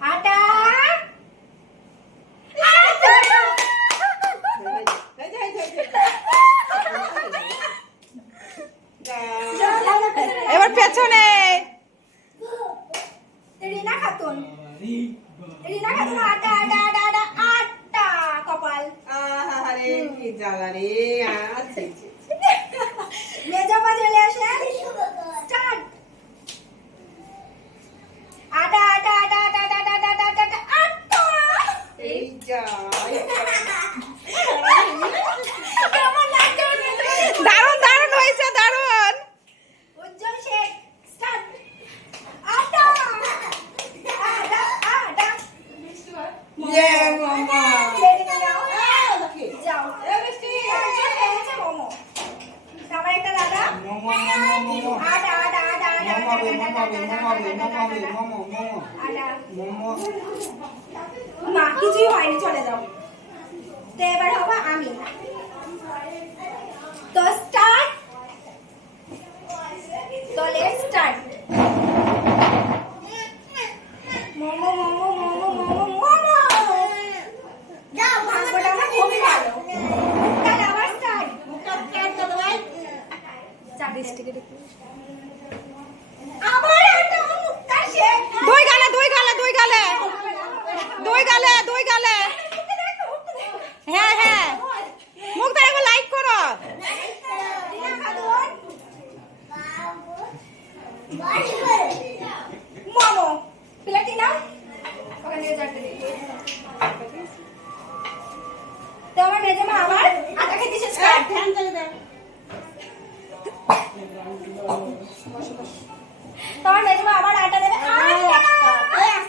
আটা। এবার পেছনে। মোমো মোমো মোমো মোমো মোমো ভাগ্যটা আবার দুই গালে দুই গালে দুই গালে। দুই গালে দুই গালে। হ্যাঁ হ্যাঁ। মুখটা একবার লাইক করো। মোমো প্লেটে ওখানে তো আমার মেজে মা আবার আটা খেতে শেষ কর। ফ্যান চালিয়ে দাও। তো আমার মেজে মা আবার আটা দেবে। আটা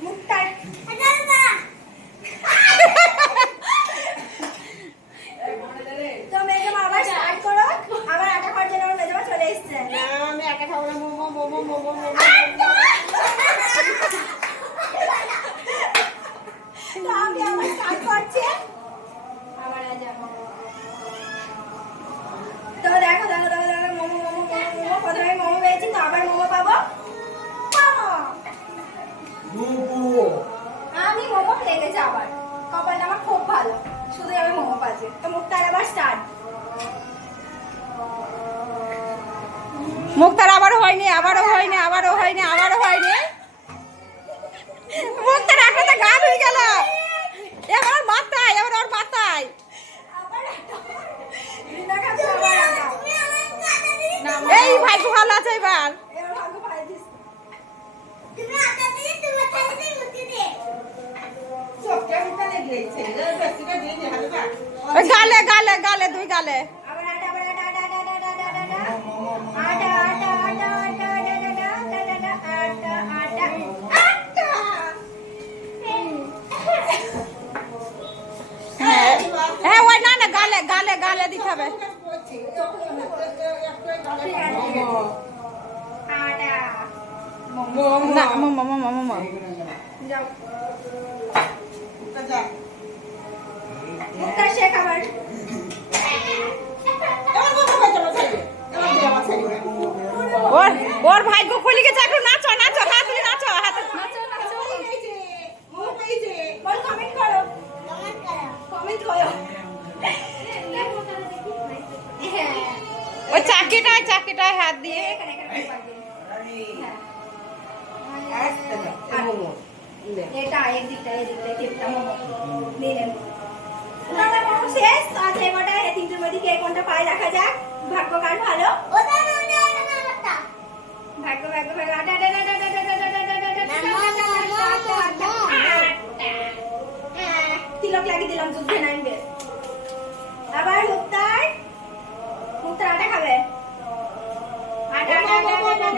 Muito tarde. স্টার্ট মুক্তার আবারও হয়নি আবারও হয়নি আবারও হয়নি আবারও হয়নি। মুক্তার একটা গান হয়ে গেল। এবার মাথায় এবার ওর মাথায়। এই ভাই ভালো আছে এবার। গালে গালে গালে, দুই গালে। হ্যাঁ, হ্যাঁ ওই না না, গালে গালে গালে দিতে হবে। না, মোমো মোমো মোমো যাও ওর ওর ভাগ্য খুলিকে চাকরু নাচো নাচো হাত নাচো হাত নাচো। নাচো কমেন্ট করো। কমেন্ট করো। চাকরিটায় চাকরিটায় হাত দিয়ে। তিলক লাগিয়ে দিলাম আবার খাবে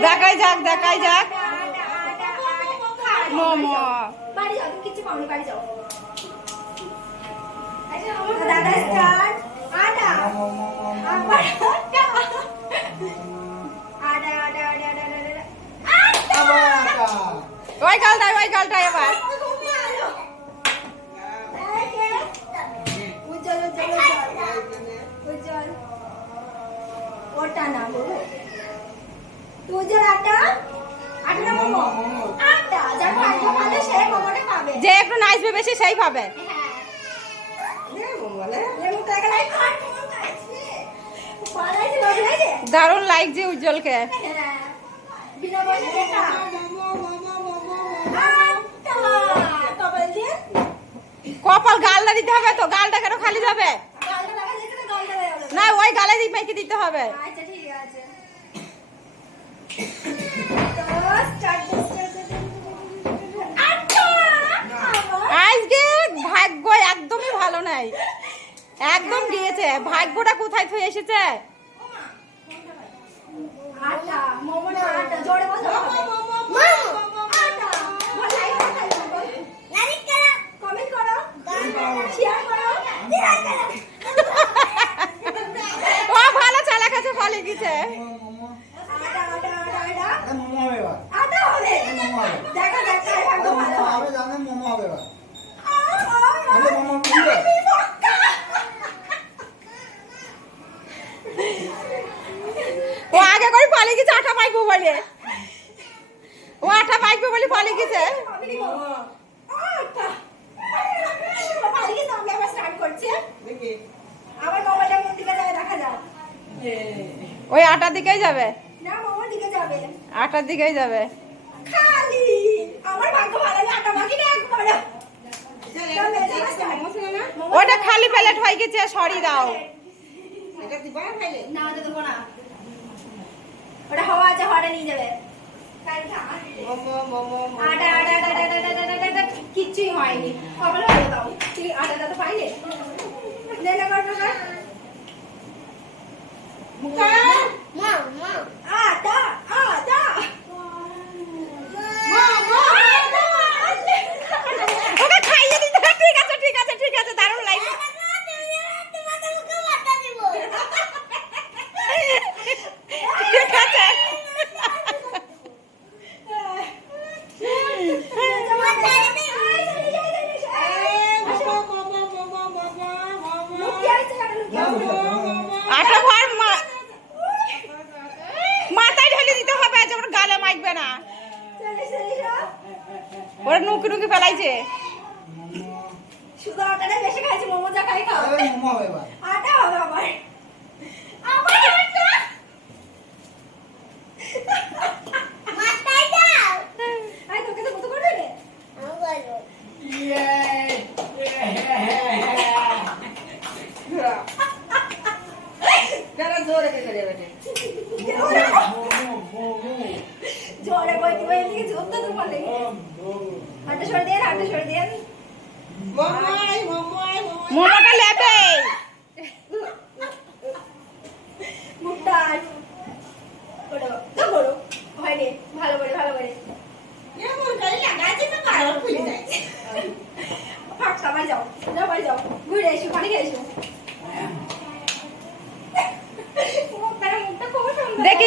দেখাই যাক দেখাই যাক মোমো। বাড়ি যাও তুমি কিচ্ছু পাওনি বাড়ি যাও। আচ্ছা, দাদা স্টার আডা আবার আডা আডা আডা আডা আডা ওটা না বলো। তুই যে আটা যে একটু নাইস বেশি, সেই পাবে হ্যাঁ দারুণ লাগছে উজ্জ্বলকে। কপাল গালটা দিতে হবে তো, গালটা কেন খালি যাবে? না, ওই গালে দিতে দিতে হবে। আচ্ছা ঠিক আছে। আজকে ভাগ্য একদমই ভালো নাই। একদম গিয়েছে। ভাগ্যটা কোথায় থয়ে এসেছে? পালে গেছে আটা পাইবো বলে। ও আটা পাইবো বলে পালে গেছে। ওই আটার দিকেই যাবে। আটার দিকেই যাবে। ওটা খালি প্যালেট হয়ে গেছে সরি দাও। না দেবো না। ওটা হাওয়া আছে হাওয়াটা নিয়ে যাবে। কিচ্ছুই হয়নি। কপাল হয়ে দাও তুই আটা তো পাইলে? মা মা। আটা! চাইছে জোরে বইতে বইতে দিকে জোরটা তো বলে। হাতে সরে দেন হাতে সরে দেন মোমোই, মোমোই, মোমোই। মোমোটা লেবে তো হয়নি ভালো করে ভালো করে। এমন করে লাগাইছে তো কারোর খুলে যায়। ফাঁকা বাড়ি যাও যাও যাও। ঘুরে এসো খেয়ে এসো।